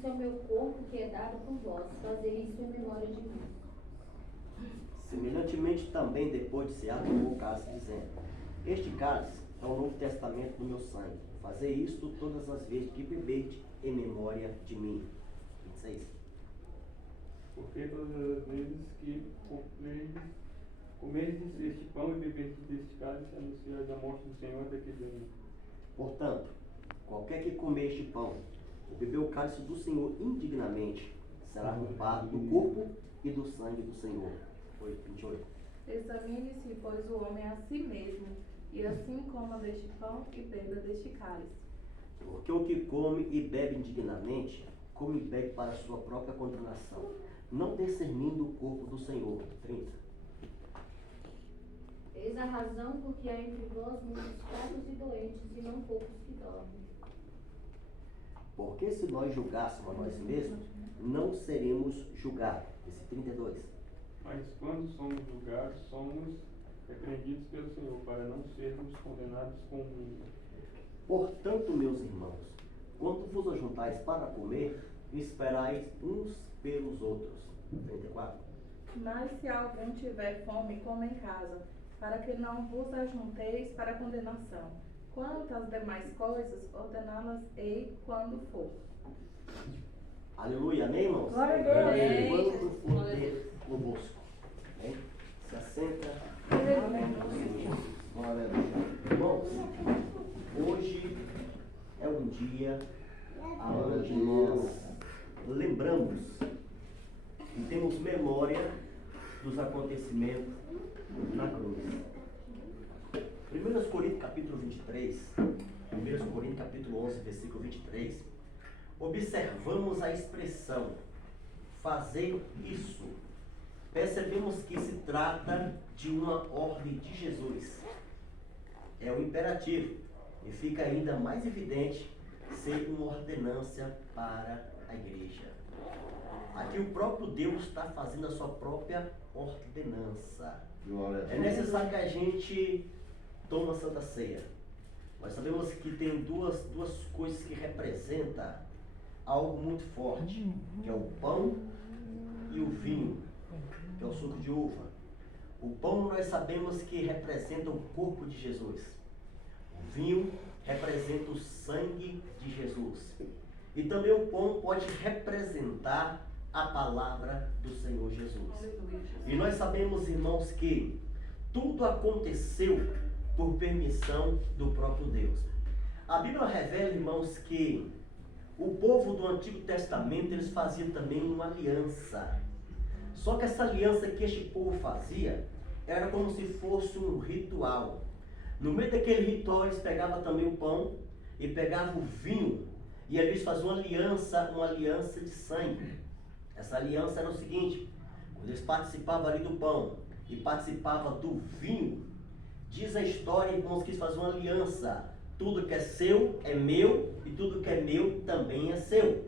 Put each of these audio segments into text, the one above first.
Isso é o meu corpo que é dado por vós. Fazer isso em memória de mim. Semelhantemente também depois de cear, tomou o cálice, dizendo: Este cálice é o Novo Testamento do meu sangue. Fazer isto todas as vezes que beberdes em memória de mim. 26. Porque todas as vezes que comerdes este pão e beberdes deste cálice, anunciais a morte do Senhor até que venha. Portanto, qualquer que comer este pão ou beber o cálice do Senhor indignamente, será culpado do corpo e do sangue do Senhor. 28. Examine-se, pois, o homem a si mesmo, e assim coma deste pão e beba deste cálice. Porque o que come e bebe indignamente, come e bebe para a sua própria condenação, não discernindo o corpo do Senhor. 30. Eis a razão porque há entre vós muitos fracos e doentes, e não poucos que dormem. Porque se nós julgássemos a nós mesmos, não seremos julgados. Esse 32. Mas quando somos julgados, somos repreendidos pelo Senhor, para não sermos condenados com o mundo. Portanto, meus irmãos, quando vos ajuntais para comer, esperais uns pelos outros. 34. Mas se algum tiver fome, coma em casa, para que não vos ajunteis para condenação. Quanto às demais coisas, ordená-las-ei quando for. Aleluia, amém, irmãos? Glória a Deus. Quando for ter convosco. Amém? Se assenta. Glória a Deus. Irmãos, hoje é um dia onde nós lembramos e temos memória dos acontecimentos na cruz. 1 Coríntios capítulo 23, 1 Coríntios capítulo 11, versículo 23, observamos a expressão fazer isso. Percebemos que se trata de uma ordem de Jesus. É um imperativo e fica ainda mais evidente ser uma ordenança para a igreja. Aqui o próprio Deus está fazendo a sua própria ordenança. É necessário que a gente tome a Santa Ceia. Nós sabemos que tem duas coisas que representam algo muito forte, que é o pão e o vinho, que é o suco de uva. O pão nós sabemos que representa o corpo de Jesus. O vinho representa o sangue de Jesus. E também o pão pode representar a palavra do Senhor Jesus. E nós sabemos, irmãos, que tudo aconteceu por permissão do próprio Deus. A Bíblia revela, irmãos, que o povo do Antigo Testamento, eles faziam também uma aliança. Só que essa aliança que este povo fazia era como se fosse um ritual. No meio daquele ritual, eles pegavam também o pão e pegavam o vinho. E eles faziam uma aliança de sangue. Essa aliança era o seguinte: quando eles participavam ali do pão e participavam do vinho, diz a história, irmãos, que eles faziam uma aliança. Tudo que é seu é meu e tudo que é meu também é seu.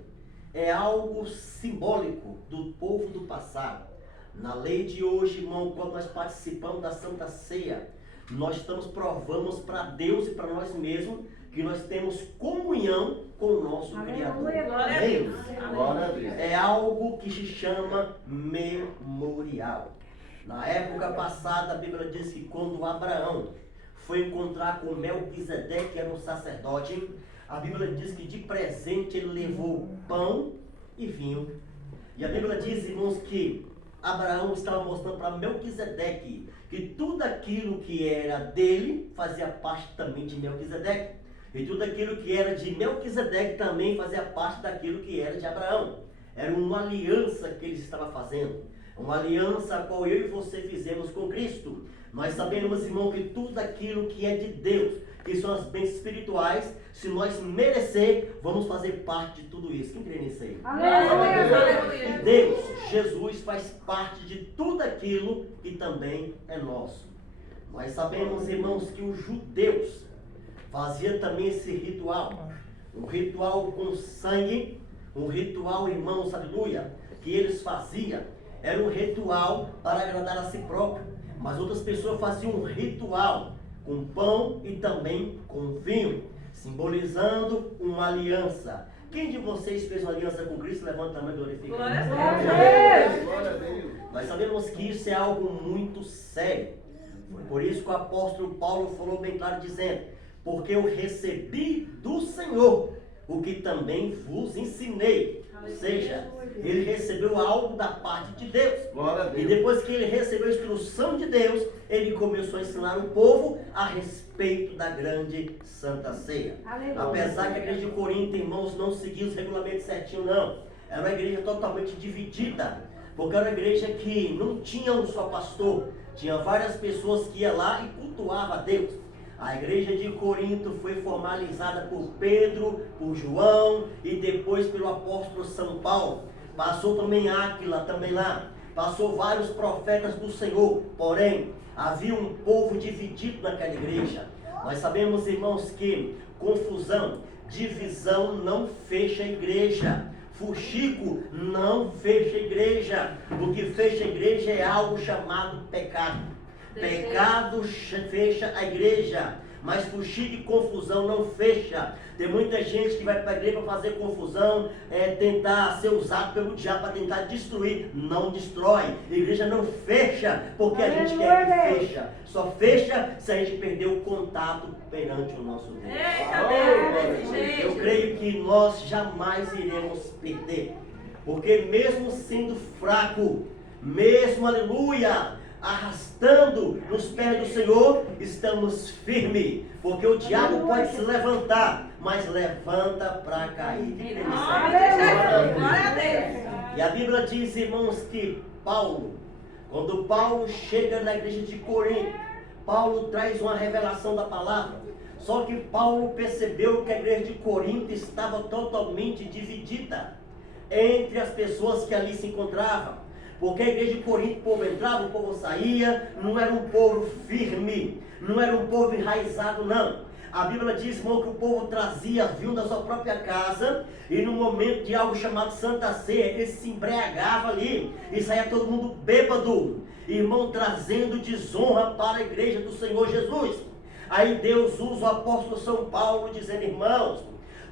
É algo simbólico do povo do passado. Na lei de hoje, irmão, quando nós participamos da Santa Ceia, nós provamos para Deus e para nós mesmos que nós temos comunhão com o nosso Criador. Glória a Deus. Glória a Deus. É algo que se chama memorial. Na época passada, a Bíblia diz que quando Abraão foi encontrar com Melquisedeque, que era um sacerdote, a Bíblia diz que de presente ele levou pão e vinho. E a Bíblia diz, irmãos, que Abraão estava mostrando para Melquisedeque que tudo aquilo que era dele fazia parte também de Melquisedeque. E tudo aquilo que era de Melquisedeque também fazia parte daquilo que era de Abraão. Era uma aliança que eles estavam fazendo. Uma aliança a qual eu e você fizemos com Cristo. Nós sabemos, irmão, que tudo aquilo que é de Deus, que são as bênçãos espirituais, se nós merecer, vamos fazer parte de tudo isso. Quem crê nisso aí? Aleluia. E Deus, Jesus, faz parte de tudo aquilo que também é nosso. Nós sabemos, irmãos, que os judeus fazia também esse ritual, um ritual com sangue, um ritual, irmãos, aleluia, que eles faziam, era um ritual para agradar a si próprio, mas outras pessoas faziam um ritual com pão e também com vinho, simbolizando uma aliança. Quem de vocês fez uma aliança com Cristo? Levanta a mão e glorifica. Glória a Deus. Glória a Deus. Nós sabemos que isso é algo muito sério. Foi por isso que o apóstolo Paulo falou bem claro, dizendo: porque eu recebi do Senhor o que também vos ensinei. Ou seja, ele recebeu algo da parte de Deus. Glória a E Deus. depois que ele recebeu a instrução de Deus, ele começou a ensinar o povo a respeito da grande Santa Ceia. Apesar que a igreja de Corinto, irmãos, não seguia os regulamentos certinho, não. Era uma igreja totalmente dividida. Porque era uma igreja que não tinha um só pastor. Tinha várias pessoas que iam lá e cultuavam a Deus. A igreja de Corinto foi formalizada por Pedro, por João e depois pelo apóstolo São Paulo. Passou também Áquila, também lá. Passou vários profetas do Senhor. Porém, havia um povo dividido naquela igreja. Nós sabemos, irmãos, que confusão, divisão não fecha a igreja. Fuxico não fecha a igreja. O que fecha a igreja é algo chamado pecado. Pecado fecha a igreja, mas fuxico e confusão não fecha. Tem muita gente que vai para a igreja para fazer confusão, tentar ser usado pelo diabo para tentar destruir. Não destrói. A igreja não fecha porque a gente quer que fecha. Só fecha se a gente perder o contato perante o nosso Deus. Eu creio que nós jamais iremos perder, porque mesmo sendo fraco, mesmo, aleluia, arrastando nos pés do Senhor, estamos firmes, porque o diabo pode se levantar, mas levanta para cair. Glória a Deus. E a Bíblia diz, irmãos, que quando Paulo chega na igreja de Corinto, Paulo traz uma revelação da palavra. Só que Paulo percebeu que a igreja de Corinto estava totalmente dividida entre as pessoas que ali se encontravam. Porque a igreja de Corinto, o povo entrava, o povo saía, não era um povo firme, não era um povo enraizado, não. A Bíblia diz, irmão, que o povo trazia vinho da sua própria casa, e no momento de algo chamado Santa Ceia, ele se embriagava ali, e saía todo mundo bêbado, irmão, trazendo desonra para a igreja do Senhor Jesus. Aí Deus usa o apóstolo São Paulo, dizendo: irmãos,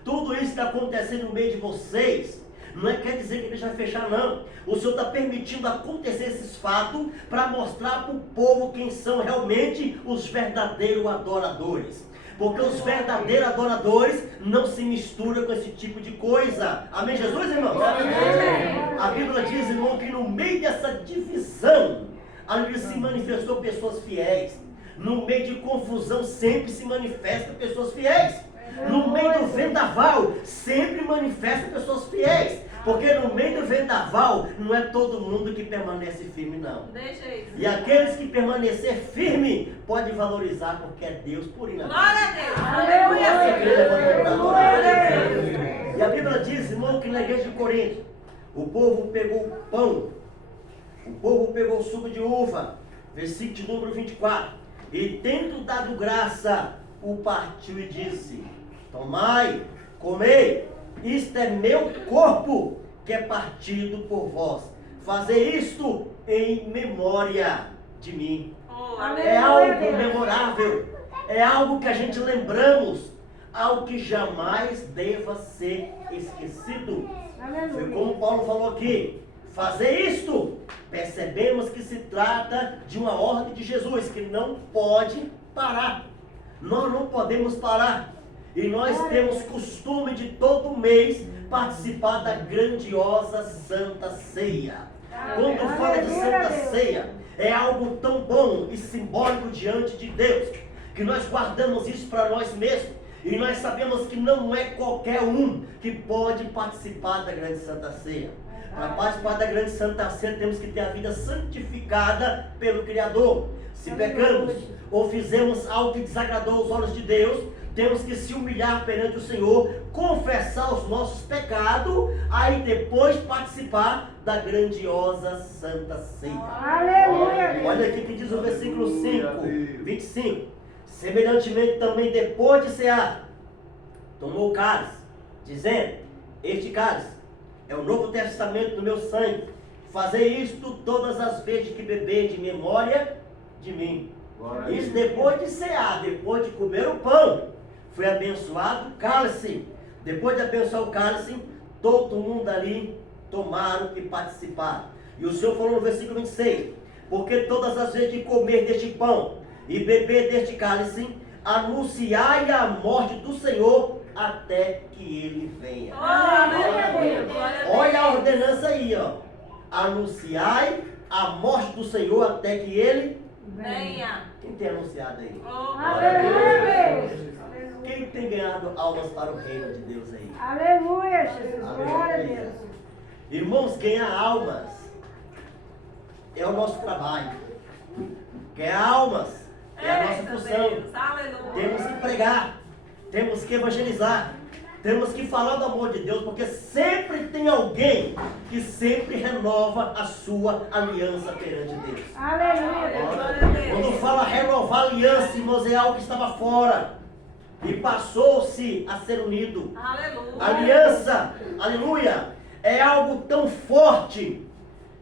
tudo isso está acontecendo no meio de vocês, não quer dizer que a igreja vai fechar, não. O Senhor está permitindo acontecer esses fatos para mostrar para o povo quem são realmente os verdadeiros adoradores. Porque os verdadeiros adoradores não se misturam com esse tipo de coisa. Amém, Jesus, irmãos? Amém. A Bíblia diz, irmão, que no meio dessa divisão, ali se manifestou pessoas fiéis. No meio de confusão sempre se manifestam pessoas fiéis. No meio do vendaval sempre manifesta pessoas fiéis. Porque no meio do vendaval não é todo mundo que permanece firme, não. E aqueles que permanecer firme pode valorizar, porque é Deus por ir na vida. Glória a Deus. E a Bíblia diz, irmão, que na igreja de Corinto o povo pegou pão, o povo pegou suco de uva, versículo de número 24, e tendo dado graça, o partiu e disse: tomai, comei, isto é meu corpo, que é partido por vós. Fazer isto em memória de mim. É algo memorável, é algo que a gente lembramos, algo que jamais deva ser esquecido. Foi como Paulo falou aqui: fazer isto. Percebemos que se trata de uma ordem de Jesus, que não pode parar. Nós não podemos parar. E nós temos costume de todo mês participar da grandiosa Santa Ceia. Quando fala de Santa Ceia, é algo tão bom e simbólico diante de Deus, que nós guardamos isso para nós mesmos. E nós sabemos que não é qualquer um que pode participar da grande Santa Ceia. Para participar da grande Santa Ceia, temos que ter a vida santificada pelo Criador. Se pecamos ou fizemos algo que desagradou os olhos de Deus, temos que se humilhar perante o Senhor, confessar os nossos pecados, aí depois participar da grandiosa Santa Ceia. Aleluia! Olha aqui que diz o versículo 25. Semelhantemente também, depois de cear, tomou o cálice, dizendo: este cálice é o novo testamento do meu sangue. Fazei isto todas as vezes que beber, de memória de mim. Isso depois de cear, depois de comer o pão, foi abençoado o cálice. Depois de abençoar o cálice, todo mundo ali tomaram e participaram. E o Senhor falou no versículo 26, porque todas as vezes de comer deste pão e beber deste cálice, anunciai a morte do Senhor até que ele venha. Olha a ordenança aí, ó. Anunciai a morte do Senhor até que ele Venha. Quem tem anunciado aí? Aleluia. Quem tem ganhado almas para o reino de Deus aí? Aleluia, Jesus. Glória a Deus. Irmãos, ganhar almas é o nosso trabalho. Ganhar almas é a nossa função. Aleluia. Temos que pregar, temos que evangelizar, temos que falar do amor de Deus, porque sempre tem alguém que sempre renova a sua aliança perante Deus. Aleluia. Quando fala renovar aliança, irmãos, é algo que estava fora e passou-se a ser unido. Aleluia. Aliança, aleluia, é algo tão forte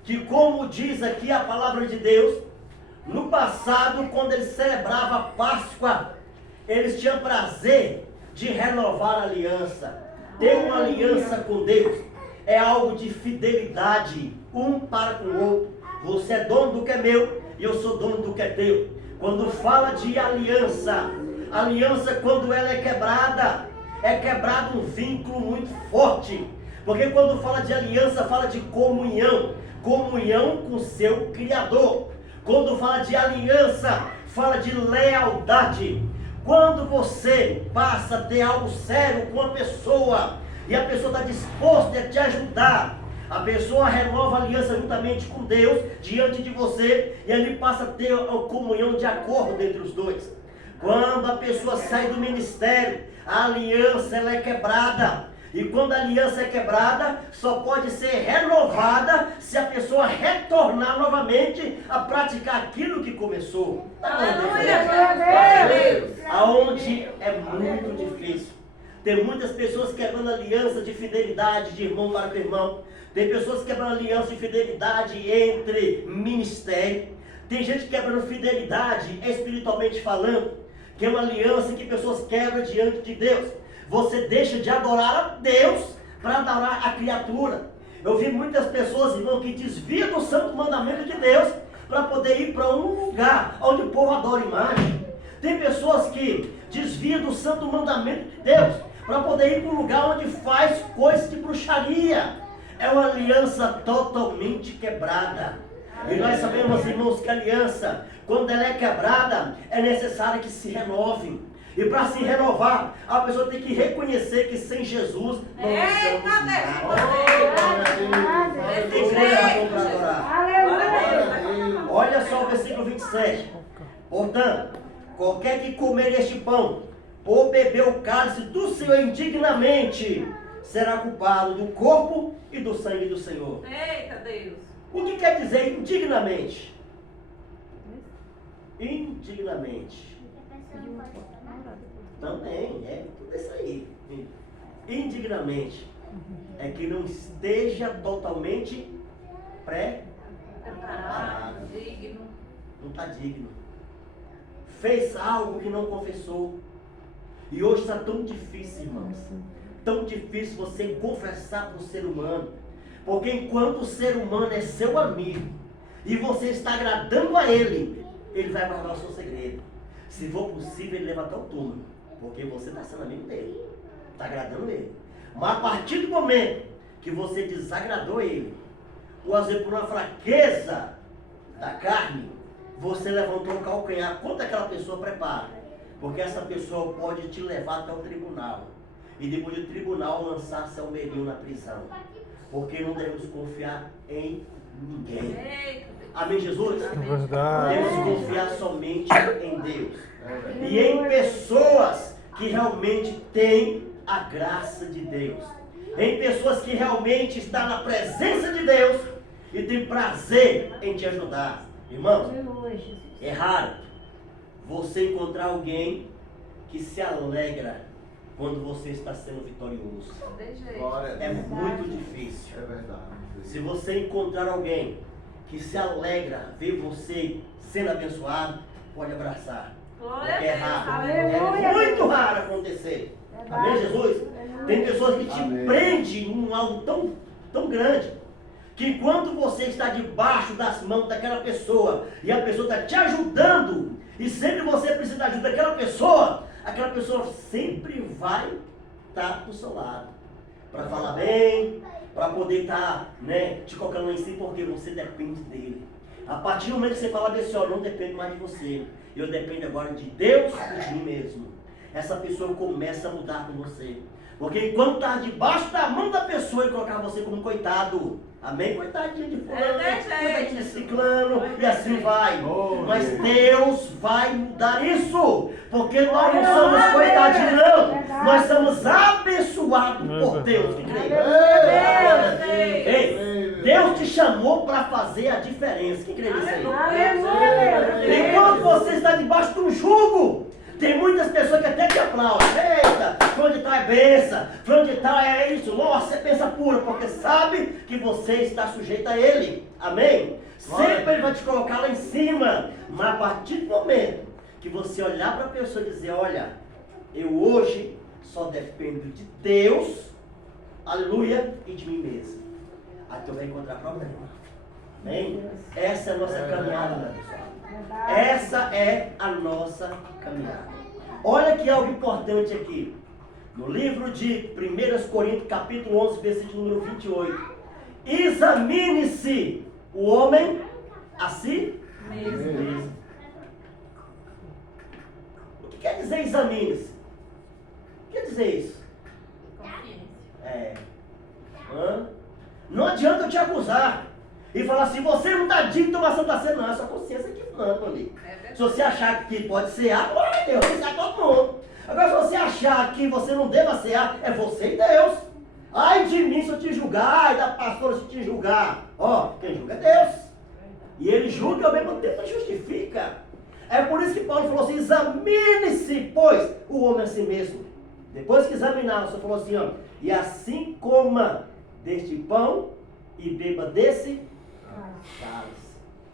que, como diz aqui a palavra de Deus, no passado, quando eles celebravam a Páscoa, eles tinham prazer de renovar a aliança. Ter uma aliança com Deus é algo de fidelidade, um para com o outro. Você é dono do que é meu e eu sou dono do que é teu. Quando fala de aliança, aliança, quando ela é quebrado um vínculo muito forte. Porque quando fala de aliança, fala de comunhão, comunhão com seu Criador. Quando fala de aliança, fala de lealdade. Quando você passa a ter algo sério com a pessoa e a pessoa está disposta a te ajudar, a pessoa renova a aliança juntamente com Deus diante de você e ali passa a ter a comunhão de acordo entre os dois. Quando a pessoa sai do ministério, a aliança ela é quebrada. E quando a aliança é quebrada, só pode ser renovada se a pessoa retornar novamente a praticar aquilo que começou. Aonde é muito difícil. Tem muitas pessoas quebrando aliança de fidelidade de irmão para com irmão. Tem pessoas quebrando aliança de fidelidade entre ministério. Tem gente quebrando fidelidade espiritualmente falando, que é uma aliança que pessoas quebram diante de Deus. Você deixa de adorar a Deus para adorar a criatura. Eu vi muitas pessoas, irmão, que desviam do santo mandamento de Deus para poder ir para um lugar onde o povo adora imagem. Tem pessoas que desviam do santo mandamento de Deus para poder ir para um lugar onde faz coisas de bruxaria. É uma aliança totalmente quebrada. E nós sabemos, irmãos, que a aliança, quando ela é quebrada, é necessário que se renove. E para se renovar, a pessoa tem que reconhecer que sem Jesus não somos nada. Tem razão para adorar. Olha só o versículo 27. Portanto, qualquer que comer este pão ou beber o cálice do Senhor indignamente, será culpado do corpo e do sangue do Senhor. Eita Deus. O que quer dizer indignamente? Indignamente. Também, é tudo isso aí. Indignamente é que não esteja totalmente preparado. Digno. Não está digno. Fez algo que não confessou. E hoje está tão difícil, irmãos. Tão difícil você confessar para o ser humano. Porque enquanto o ser humano é seu amigo e você está agradando a ele, ele vai guardar o seu segredo. Se for possível, ele leva até o túmulo. Porque você está sendo amigo dele. Está agradando ele. Mas a partir do momento que você desagradou ele, ou às vezes por uma fraqueza da carne, você levantou o calcanhar. Quanto aquela pessoa prepara? Porque essa pessoa pode te levar até o tribunal. E depois do tribunal lançar-se ao meio na prisão. Porque não devemos confiar em ninguém. Amém, Jesus? Verdade. Devemos confiar somente em Deus. E em pessoas que realmente têm a graça de Deus. Em pessoas que realmente estão na presença de Deus e têm prazer em te ajudar. Irmãos, é raro você encontrar alguém que se alegra quando você está sendo vitorioso. É muito difícil. É verdade. Se você encontrar alguém que se alegra ver você sendo abençoado, pode abraçar. Glória Porque é a Deus. raro. Aleluia. É muito raro acontecer. Amém, Jesus? Tem pessoas que te Amém. prendem em algo tão, tão grande, que enquanto você está debaixo das mãos daquela pessoa, e a pessoa está te ajudando, e sempre você precisa da ajuda daquela pessoa sempre vai estar do seu lado. Para falar bem, para poder estar te colocando lá em si, porque você depende dele. A partir do momento que você fala desse, ó, não depende mais de você, eu dependo agora de Deus e de mim mesmo. Essa pessoa começa a mudar com você. Porque enquanto está debaixo da mão da pessoa e colocar você como coitado, amém? Coitadinho de fulano, coitadinho de ciclano, e assim vai. Mas Deus vai mudar isso. Porque nós não somos coitadinhos, não. Nós somos abençoados por Deus. Que crê. Ei, Deus te chamou para fazer a diferença. Quem crê nisso aí? Aleluia. Enquanto você está debaixo de um jugo, tem muitas pessoas que até te aplaudem. Eita, fulano de tal é benção, fulano de tal é isso. Nossa, é benção pura, porque sabe que você está sujeito a ele. Amém? Sempre ele vai te colocar lá em cima. Mas a partir do momento que você olhar para a pessoa e dizer, olha, eu hoje só dependo de Deus, aleluia, e de mim mesmo. Aí tu vai encontrar problema. Amém? Essa é a nossa caminhada, meu pessoal. Essa é a nossa caminhada. Olha que algo importante aqui. No livro de 1 Coríntios, capítulo 11, versículo número 28. Examine-se o homem a si mesmo. O que quer dizer examine-se? O que quer dizer isso? Não adianta eu te acusar e falar assim, você não está digno de tomar Santa Ceia, não, é sua consciência que falando ali. Se você achar que pode cear, glória a Deus, você cear todo mundo. Agora, se você achar que você não deva cear, é você e Deus. Ai de mim se eu te julgar, ai da pastora se eu te julgar. Ó, quem julga é Deus. E ele julga e ao mesmo tempo justifica. É por isso que Paulo falou assim, examine-se, pois, o homem a si mesmo. Depois que examinar, você falou assim, ó, e assim coma deste pão e beba desse cálice.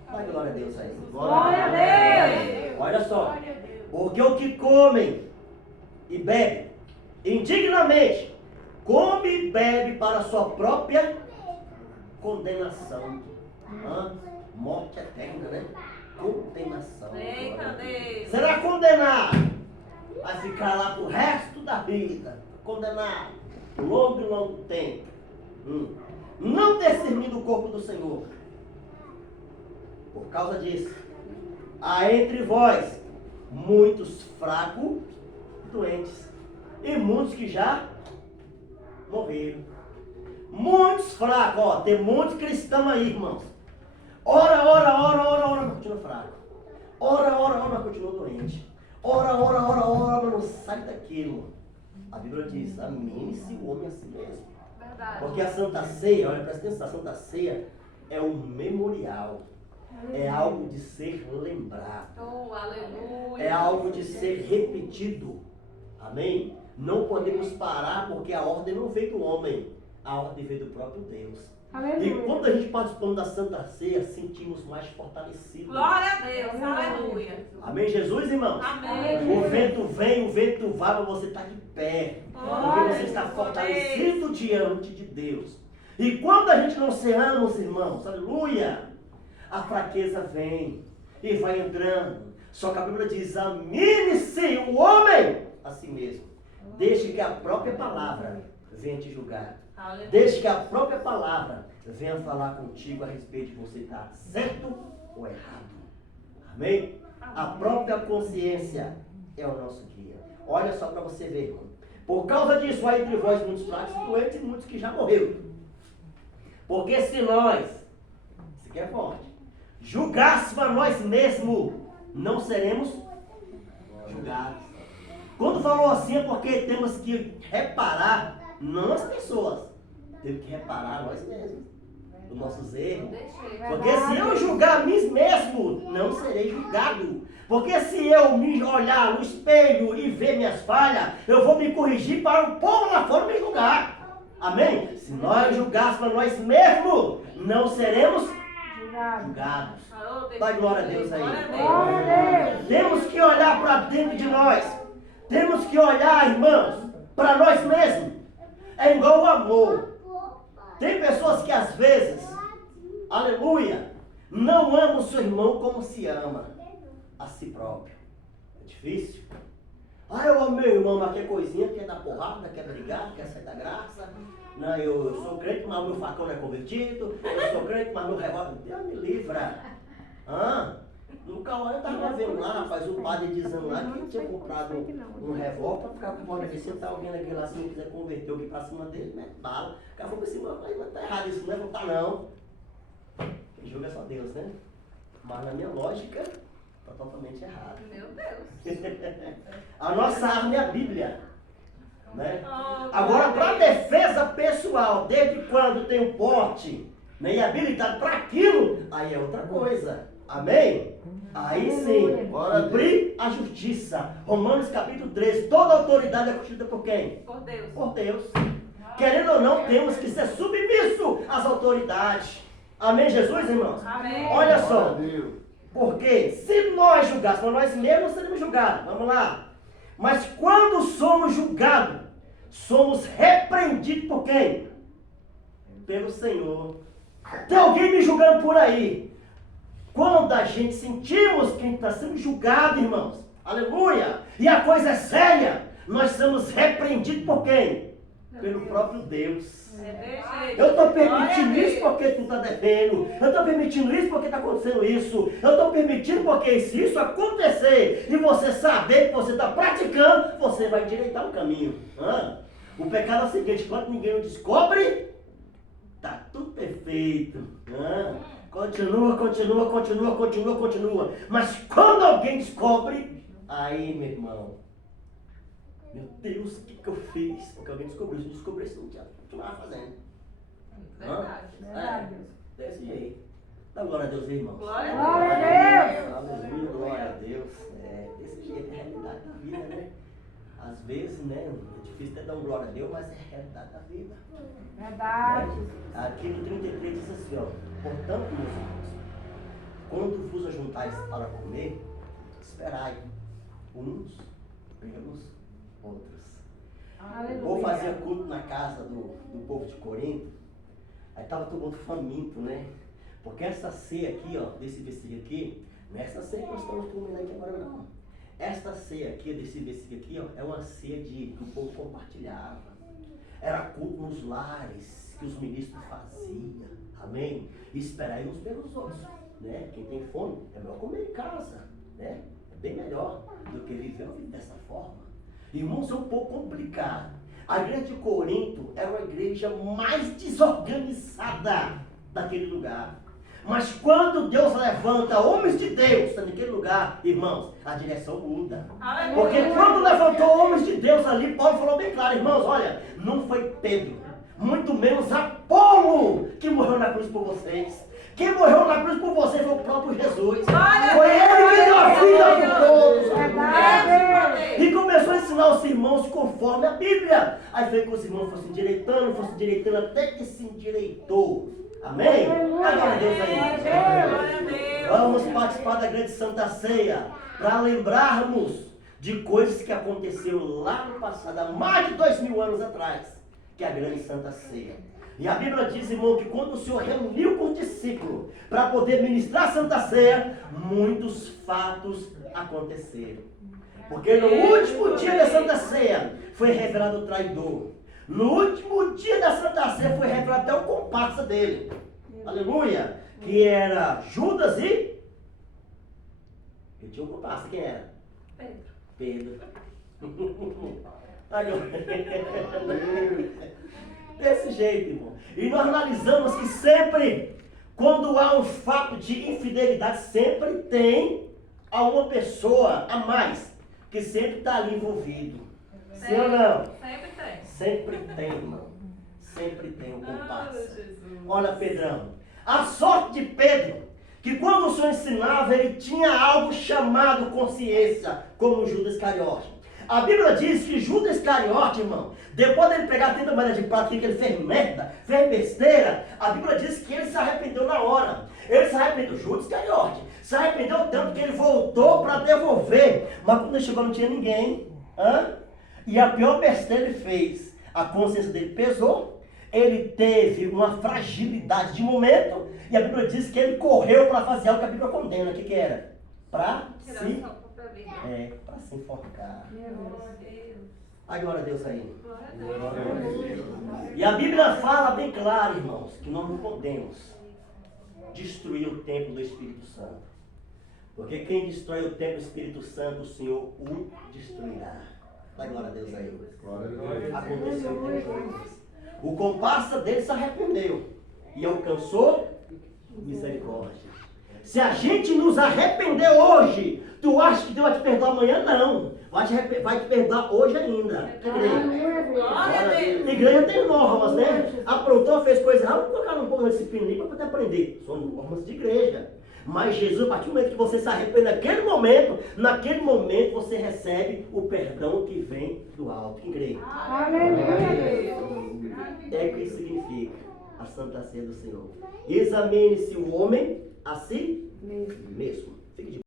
Ai, glória a Deus aí. Glória a Deus. Olha só. Porque o que comem e bebe indignamente, come e bebe para a sua própria condenação. Morte eterna, né? Condenação. Eita Deus. Será condenado. Vai ficar lá pro resto da vida. Condenado. Longo e longo tempo. Não ter servido o corpo do Senhor. Por causa disso, há entre vós muitos fracos, doentes, e muitos que já morreram. Muitos fracos, ó, tem muitos cristãos aí, irmãos. Ora, mas continua fraco. Ora, mas continua doente. Ora, mas não sai daquilo. A Bíblia diz, examine-se o homem a si mesmo. Verdade. Porque a Santa Ceia, olha, presta atenção, a Santa Ceia é um memorial. É algo de ser lembrado. Oh, aleluia. É algo de ser repetido. Amém? Não podemos parar porque a ordem não veio do homem. A ordem veio do próprio Deus. E Aleluia. quando a gente participando da Santa Ceia, sentimos mais fortalecidos. Glória a Deus. Aleluia. Amém, Jesus, irmãos? Amém. O vento vem, o vento vai, mas você está de pé. Porque você está fortalecido diante de Deus. E quando a gente não ceamos, irmãos, aleluia, a fraqueza vem e vai entrando. Só que a Bíblia diz, examine-se o homem a si mesmo. Deixe que a própria palavra venha te julgar. Aleluia. Deixe que a própria palavra venha falar contigo a respeito de você estar certo ou errado. Amém? A própria consciência é o nosso guia. Olha só para você ver, irmão. Por causa disso, há entre vós muitos fracos, doentes e muitos que já morreram. Porque se nós, isso aqui é forte, julgássemos a nós mesmos, não seremos julgados. Quando falou assim é porque temos que reparar, não as pessoas, temos que reparar nós mesmos, os nossos erros. Porque se eu julgar a mim mesmo, não serei julgado. Porque se eu me olhar no espelho e ver minhas falhas, eu vou me corrigir para o povo lá fora me julgar. Amém? Se nós julgássemos a nós mesmos, não seremos Julgados. Alô, Dá glória a Deus aí. Glória a Deus. Temos que olhar para dentro de nós. Temos que olhar, irmãos, para nós mesmos. É igual o amor. Tem pessoas que às vezes, aleluia, não amam o seu irmão como se ama a si próprio. É difícil. Ah, eu amo meu irmão, mas quer coisinha, quer dar porrada, quer brigar, quer sair da graça. Não, eu sou crente, mas meu facão não é convertido. Eu sou crente, mas meu revólver, Deus me livra. No Cauã eu estava vendo lá, rapaz, o padre dizendo lá que tinha comprado um revólver para ficar com fome aqui. Se tá alguém naquele lá, se não quiser converter alguém para cima dele, mete bala. O cara falou assim, mas tá errado isso, não é voltar não. Quem julga é só Deus, né? Mas na minha lógica, tá totalmente errado. Meu Deus. A nossa arma é a Bíblia. Né? Oh, Agora, para glória a Deus. defesa pessoal, desde quando tem o porte, né, e habilidade para aquilo, aí é outra coisa. Amém? Aí sim, cumprir a justiça. Romanos capítulo 13, toda autoridade é constituída por quem? Por Deus. Por Deus. Querendo ou não, temos que ser submissos às autoridades. Amém, Jesus, irmãos? Amém. Olha só, porque se nós julgássemos nós mesmos, seremos julgados. Vamos lá. Mas quando somos julgados, somos repreendidos por quem? Pelo Senhor. Tem alguém me julgando por aí? Quando a gente sentimos que está sendo julgado, irmãos, aleluia, e a coisa é séria, nós somos repreendidos por quem? Pelo próprio Deus. Eu estou permitindo isso porque tu está devendo. Eu estou permitindo isso porque está acontecendo isso. Eu estou permitindo porque se isso acontecer e você saber que você está praticando, você vai endireitar o caminho. O pecado é o seguinte, enquanto ninguém o descobre, está tudo perfeito. Continua. Mas quando alguém descobre, aí, meu irmão, meu Deus, o que eu fiz? Porque alguém descobriu. Se descobrisse, não tinha continuar fazendo. Verdade. Desse jeito. Dá glória a Deus, irmãos. Glória a Glória a Deus. Aleluia, glória a Deus. Desse jeito é a realidade da vida, né? Às vezes, né? É difícil até dar glória a Deus, mas é a realidade da vida. Verdade. Aqui no 33 diz assim, ó. Portanto, meus irmãos, quando vos ajuntais para comer, esperai uns pelos outros. Aleluia. Vou fazer culto na casa do povo de Corinto. Aí estava todo mundo faminto, né? Porque essa ceia aqui, ó, desse versículo aqui, não é essa ceia que nós estamos comendo aqui agora, não. Esta ceia aqui, desse versículo aqui, ó, é uma ceia que o povo compartilhava. Era culto nos lares que os ministros faziam. Amém? E esperai uns pelos outros. Né? Quem tem fome é melhor comer em casa. Né? É bem melhor do que viver dessa forma. Irmãos, é um pouco complicado. A igreja de Corinto era uma igreja mais desorganizada daquele lugar. Mas quando Deus levanta homens de Deus naquele lugar, irmãos, a direção muda. Aleluia. Porque quando levantou homens de Deus ali, Paulo falou bem claro, irmãos, olha, não foi Pedro, muito menos Apolo que morreu na cruz por vocês. Quem morreu na cruz por vocês foi o próprio Jesus. Foi ele que deu a vida por todos. Verdade. E começou a ensinar os irmãos conforme a Bíblia. Aí foi que os irmãos fossem endireitando, até que se endireitou. Amém? Glória a Deus aí. Glória a Deus. Vamos participar da grande Santa Ceia para lembrarmos de coisas que aconteceram lá no passado, há mais de 2000 anos atrás, que é a grande Santa Ceia. E a Bíblia diz, irmão, que quando o Senhor reuniu com o discípulo para poder ministrar a Santa Ceia, muitos fatos aconteceram. Porque no último dia da Santa Ceia foi revelado o traidor. No último dia da Santa Ceia foi revelado até o comparsa dele. Aleluia! Que era Judas e... Ele tinha um comparsa, quem era? Pedro. Desse jeito, irmão. E nós analisamos que sempre, quando há um fato de infidelidade, sempre tem uma pessoa a mais que sempre está ali envolvido. Sim ou não? Sempre tem. Sempre tem, irmão. Sempre tem um comparsa. Jesus. Olha, Pedrão. A sorte de Pedro, que quando o Senhor ensinava, ele tinha algo chamado consciência, como Judas Iscariote. A Bíblia diz que Judas Iscariote, irmão, depois dele pegar 30 moedas de prata que ele fez merda, fez besteira, a Bíblia diz que ele se arrependeu na hora. Ele se arrependeu, Judas Iscariote, se arrependeu tanto que ele voltou para devolver. Mas quando ele chegou não tinha ninguém. E a pior besteira ele fez. A consciência dele pesou. Ele teve uma fragilidade de momento. E a Bíblia diz que ele correu para fazer algo que a Bíblia condena. O que era? Para se enforcar. A glória a Deus aí. E a Bíblia fala bem claro, irmãos, que nós não podemos destruir o templo do Espírito Santo. Porque quem destrói o templo do Espírito Santo, o Senhor o destruirá. Dá glória a Deus aí. Aconteceu com Jesus. O comparsa dele se arrependeu e alcançou misericórdia. Se a gente nos arrepender hoje, tu acha que Deus vai te perdoar amanhã? Não. Vai te perdoar hoje ainda. A igreja tem normas, né? Aprontou, fez coisa errada, vamos colocar um pouco de disciplina ali para poder aprender. São normas de igreja. Mas Jesus, a partir do momento que você se arrepende naquele momento você recebe o perdão que vem do alto. Quem crê? É o que isso significa. A Santa Ceia do Senhor. Examine-se o homem